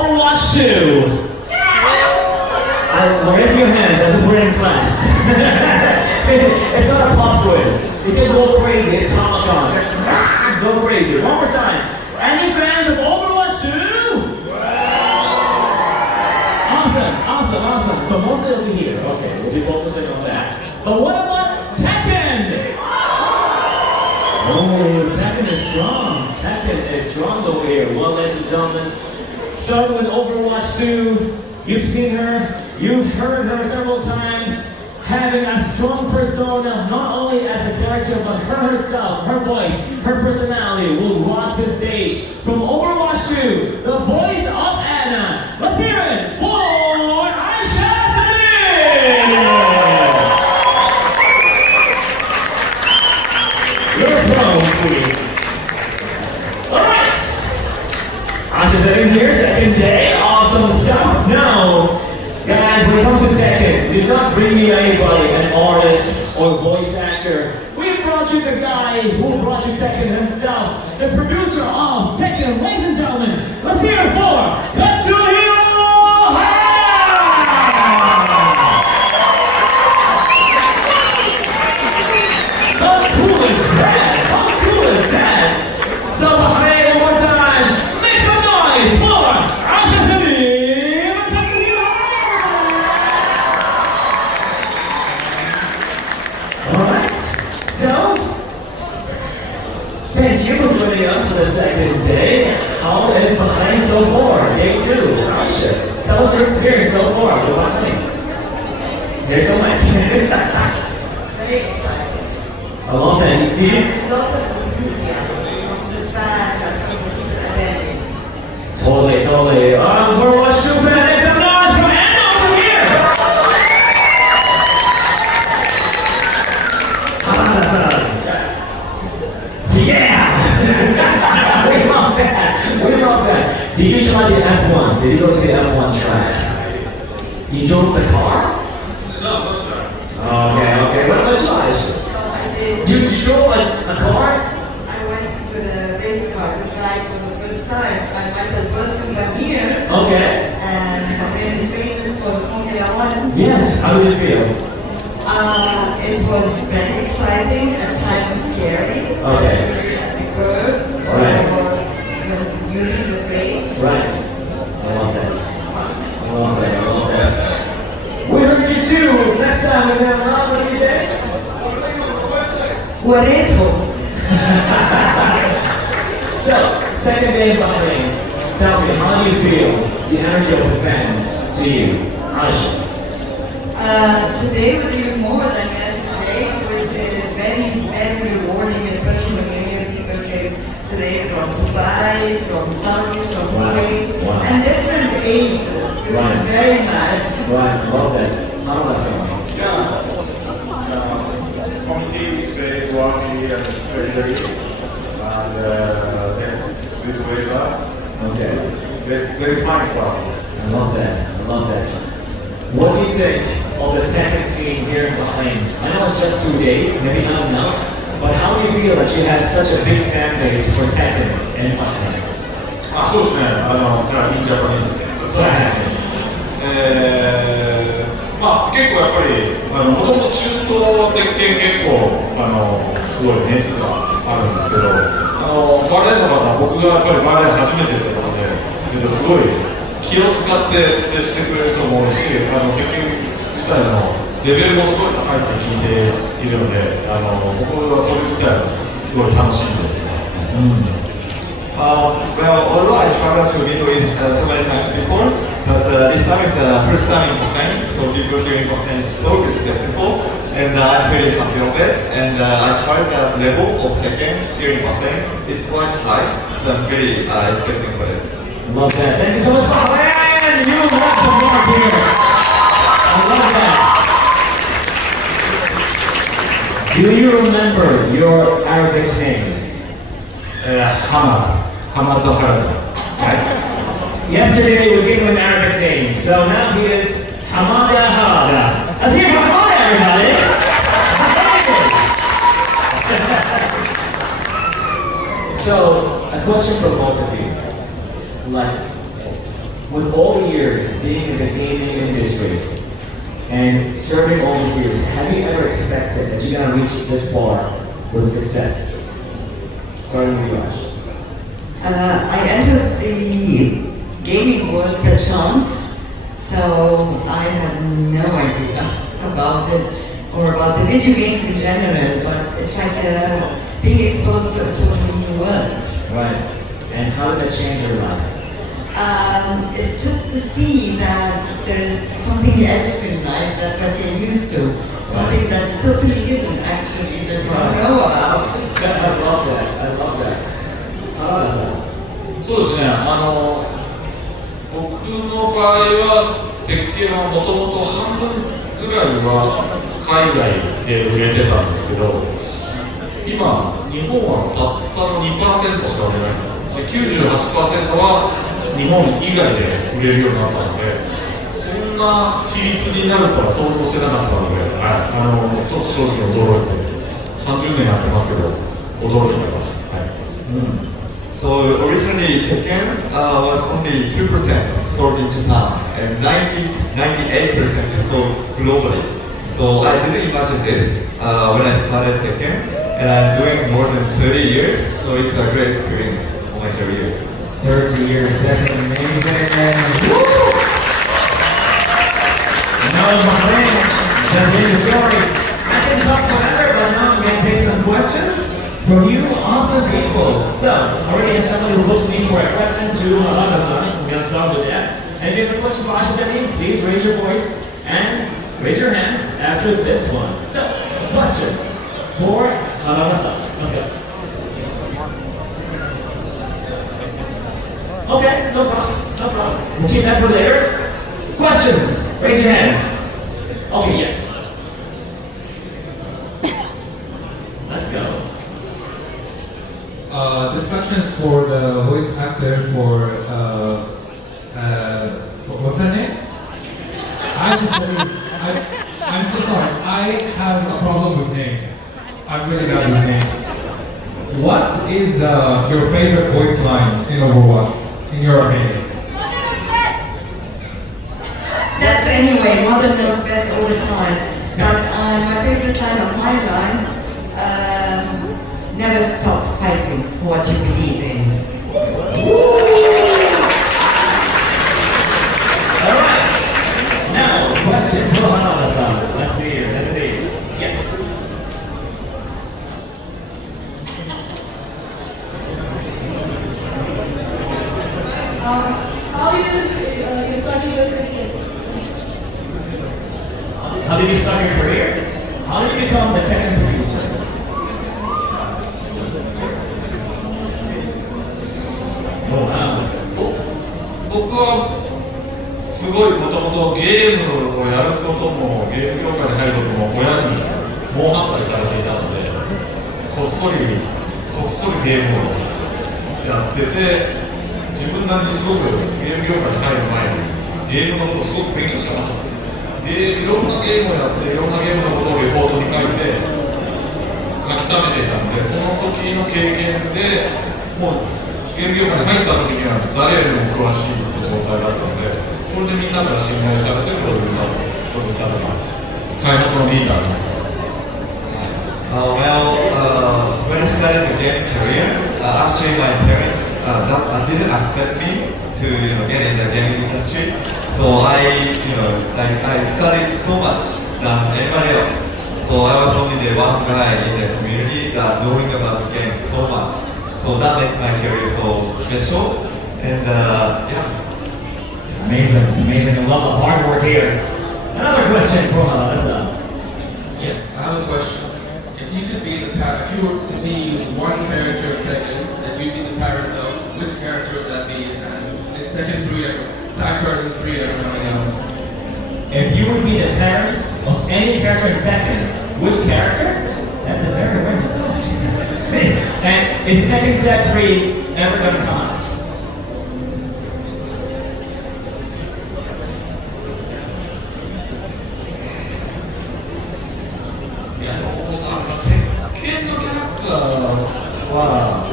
Overwatch 2. Raise your hands as if we're in class. It's not a pop quiz. You can go crazy. It's Comic Con. Just go crazy. One more time. Any fans of Overwatch 2? Awesome. So mostly over here. Okay, we'll be focusing on that. But what about Tekken? Oh, Tekken is strong. Tekken is strong over here. Well, ladies and gentlemen, starting with Overwatch 2, you've seen her, you've heard her several times, having a strong persona, not only as a character, but her herself, her voice, her personality will rock the stage. From Overwatch 2, the voice of Anna. Let's hear it for Aysha Selim! You're a pro, queen. Alright! Aysha Selim here, second day. Awesome stuff. Now, guys, when it comes to Tekken, we did not bring you anybody, an artist or voice actor. We brought you the guy who brought you Tekken himself, the producer of Tekken. Ladies and gentlemen, let's hear it for Katsuhiro Harada! How cool is that? How cool is that? So, hey, one more time, make some noise for Aysha Selim Katsuhiro Harada! Alright, so, thank you for joining us for the second day. How is Bahrain so far? Day 2, Aysha. Tell us your experience so far with Bahrain. Here's the mic. Very exciting. I love that. A lot of enthusiasm from the fans and from the people attending. Totally. Overwatch 2 fan, make some noise for Anna over here! Harada-san. Yeah! We love that. Did you try the F1? Did you go to the F1 track? You drove the car? No, sir. Okay. What about you, Aysha? I did. You drove a car? I went to the race car to try for the first time. I might as well since I'm here. Okay. And Bahrain is famous for the Formula 1. Yes, how did it feel? It was very exciting, at times scary, especially at the curves Right. or when using the brakes. Right. I love It that. was fun. I love that. We heard you too. Next time we're going to run, what do you say? Guareto. So, second day in Bahrain. Tell me, how do you feel the energy of the fans to you? Aysha. Today was even more than yesterday, which is very rewarding, especially when you hear people came today from Dubai, from Saudi, from Kuwait, Wow. and different ages, which Right. is very nice. Right, love that. Harada-san. Yeah. Community is very warm here and very and good weather. Okay. Very fine crowd. I love that. What do you think of the Tekken scene here in Bahrain? I know it's just 2 days, maybe not enough, but how do you feel that you have such a big fan base for Tekken in Bahrain? そうですね。じゃあインジャパニーズで。結構やっぱりもともと中東鉄拳結構すごい熱があるんですけど、バレエの方僕がやっぱりバレエ初めてってことですごい気を使って接してくれる人も多いし、鉄拳自体のレベルもすごい高いって聞いているので、僕はそれ自体すごい楽しんでいますね。Although I traveled to Middle East so many times before, but this time is the first time in Bahrain, so people here in Bahrain is so respectful, and I'm very happy of it. And I heard that level of Tekken here in Bahrain is quite high, so I'm really expecting for it. Love that. Thank you so much, Bahrain! You left the mark here. I love that. Do you remember your Arabic name? Hamad Harada. Right? Yesterday we gave him an Arabic name, so now he is Hamada Harada. Let's hear for Hamada, everybody! So, a question for both of you. Like, with all the years being in the gaming industry and serving all these years, have you ever expected that you're gonna reach this far with success? Starting with you, Ash. I entered the gaming world per chance, so I had no idea about it or about the video games in general, but it's like being exposed to a totally new world. Right. And how did that change your life? It's just to see that there's something else in life that's what you're used to. Something that's totally hidden actually that you don't know about. I love that. I love that. そうですね、僕の場合は鉄拳はもともと半分ぐらいは海外で売れてたんですけど、今日本はたったの 2% しか売れないんですよ。で 98% は日本以外で売れるようになったので、そんな比率になるとは想像してなかったので、ちょっと正直驚いて、30年やってますけど驚いてます。はい。So originally Tekken was only 2% sold in Japan and 98% is sold globally. So I didn't imagine this when I started Tekken, and I'm doing more than 30 years, so it's a great experience for my career. 30 years, that's amazing. Woo! BAHRAIN, just in the story. I can talk forever, but now I'm going to take some questions from you awesome people. So, I already have someone who booked me for a question to Harada-san. We're going to start with that. And if you have a question for Aysha Selim, please raise your voice and raise your hands after this one. So, question for Harada-san. Let's go. Okay, no problems, no problems. We'll keep that for later. Questions? Raise your hands. Okay, yes. Let's go. This question is for the voice actor for what's her name? I'm so sorry. I have a problem with names. I'm really bad with names. What is your favorite voice line in Overwatch, in your opinion? That's anyway, mother knows best all the time. But my favorite line of my lines, never stop fighting for what you believe in. Alright. Now, question for Harada-san. Let's see here, let's see. Yes. How you started your career? How did you start your career? How did you become the Tekken producer? Oh wow. 僕はすごいもともとゲームをやることもゲーム業界に入ることも親に猛反対されていたので、こっそりゲームをやってて、自分なりにすごくゲーム業界に入る前にゲームのことをすごく勉強してました。いろんなゲームをやっていろんなゲームのことをレポートに書いて書き溜めていたので、その時の経験でもうゲーム業界に入った時には誰よりも詳しいって状態だったので、それでみんなから信頼されてプロデューサーとか開発のリーダーになった。When I started the gaming career, actually my parents didn't accept me to get in the gaming industry. So I studied so much than anybody else. So I was only the one guy in the community that knowing about the game so much. So that makes my career so special. And yeah. Amazing, amazing. I love the hard work here. Another question for Harada-san. Yes, I have a question. If you could be if you were to see one character of Tekken that you'd be the parent of, which character would that be? And is Tekken 3 Tekken 3 or something else? If you would be the parents of any character in Tekken, which character? That's a very random question. And is Tekken Tech 3 ever going to come out? Tekken は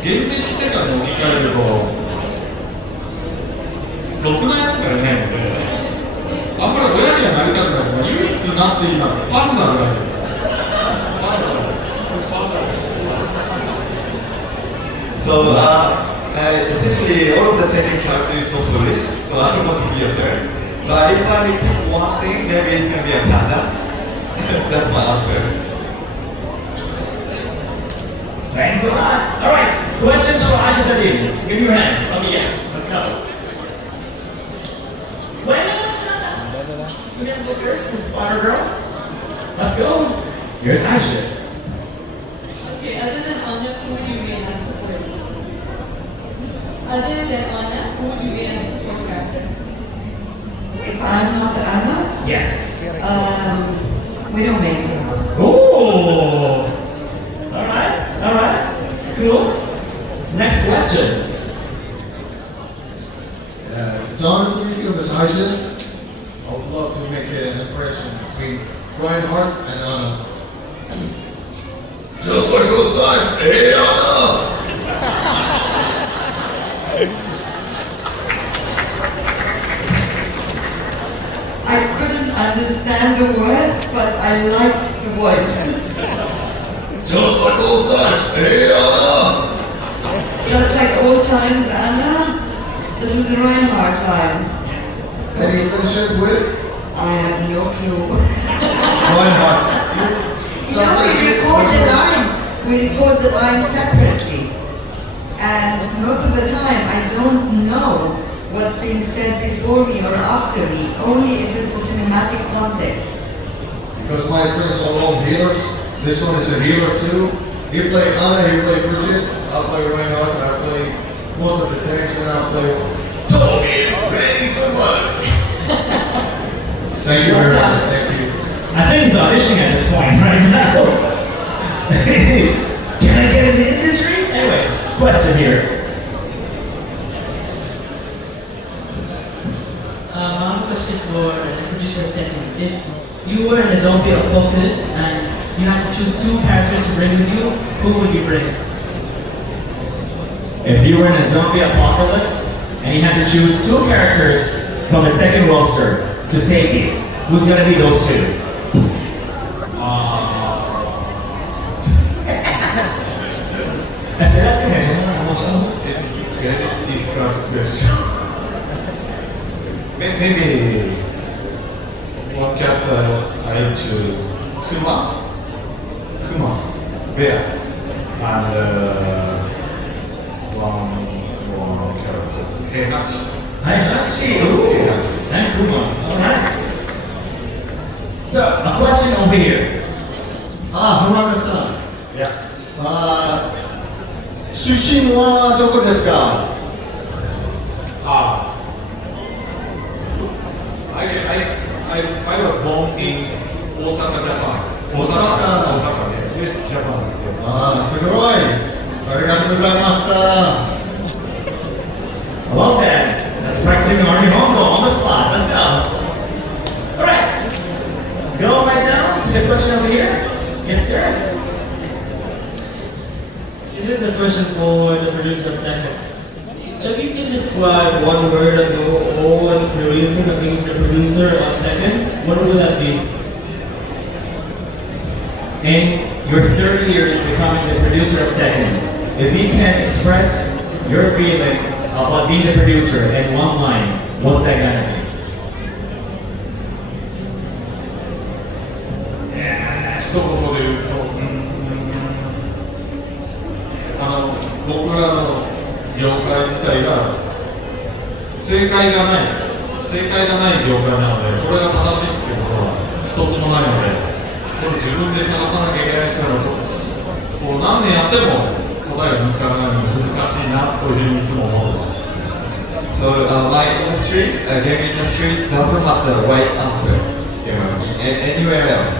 現実世界に置き換えるとロろくなやつがいないので、あんまり親にはなりたくないですが、唯一なっていいのはパンダぐらいですから。パンダぐらいです。So, essentially, all of the Tekken characters is so foolish, so I don't want to be a parent. So if I pick one thing, maybe it's gonna be a panda. That's my answer. Thanks a lot. All right, questions for Aysha Selim. Give me your hands. Okay, yes, let's go. Wait, no. We're gonna go first, Miss Spotter Girl. Let's go. Here's Aysha. Okay, other than Anna, who would you rate as a support? Other than Anna, who would you rate as a support character? If I'm not Anna, Yes. Widowmaker. Oh. All right. Cool. Next question. It's an honor to meet you, Ms. Aysha. I would love to make an impression between Reinhardt and Anna. Just like old times, hey Anna! I couldn't understand the words, but I liked the voice. Just like old times, hey Anna! Just like old times, Anna. This is the Reinhardt line. And you finish it with I have no clue. Reinhardt. You know, we record the lines separately. And most of the time, I don't know what's being said before me or after me, only if it's a cinematic context. Because my friends are all healers. This one is a healer too. You play Anna, you play Bridget. I play Reinhardt, I play most of the tanks, and I play Toby, ready to run. Thank you very much. Thank you. I think he's auditioning at this point right now. Can I get in the industry? Anyways, question here. I have a question for the producer of Tekken. If you were in a zombie apocalypse and you had to choose two characters to bring with you, who would you bring? If you were in a zombie apocalypse and you had to choose two characters from the Tekken roster to save you, who's gonna be those two? It's very difficult question. Maybe one character I choose Kuma, Bear, and one character Heihachi. Heihachi, ooh, and Kuma, alright. So, a question over here. Harada-san. Yeah. 出身はどこですか？ I was born in Osaka, Japan. Osaka, yes, Japan. Yes. すごい。ありがとうございました。Well then, that's practicing Army Hongo on the spot. Let's go. Alright. Go right now to the question over here. Yes, sir. This is the question for the producer of Tekken. If you can describe one word of your whole experience of being the producer of Tekken, what would that be? In your 30 years becoming the producer of Tekken, if you can express your feeling about being the producer in one line, what's that gonna be? Yeah, 一言で言うと、僕らの業界自体が正解がない業界なので、これが正しいっていうことは一つもないので、それ自分で探さなきゃいけないっていうのと、こう何年やっても答えが見つからないので難しいなというふうにいつも思ってます。So my industry, game industry, doesn't have the right answer, anywhere else.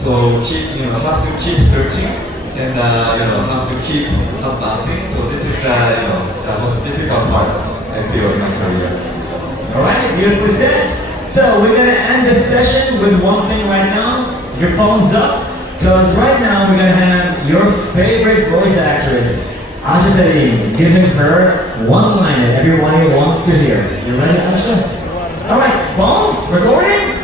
So have to keep searching and have to keep advancing. So this is the most difficult part I feel in my career. All right, beautifully said. So we're gonna end this session with one thing right now. Your phone's up, because right now we're gonna have your favorite voice actress Aysha Selim, giving her one line that everyone wants to hear. You ready, Aysha? Alright, phones, recording,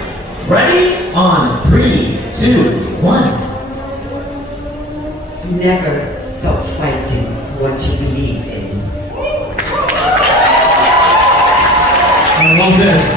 ready, on 3, 2, 1. Never stop fighting for what you believe in. I love this.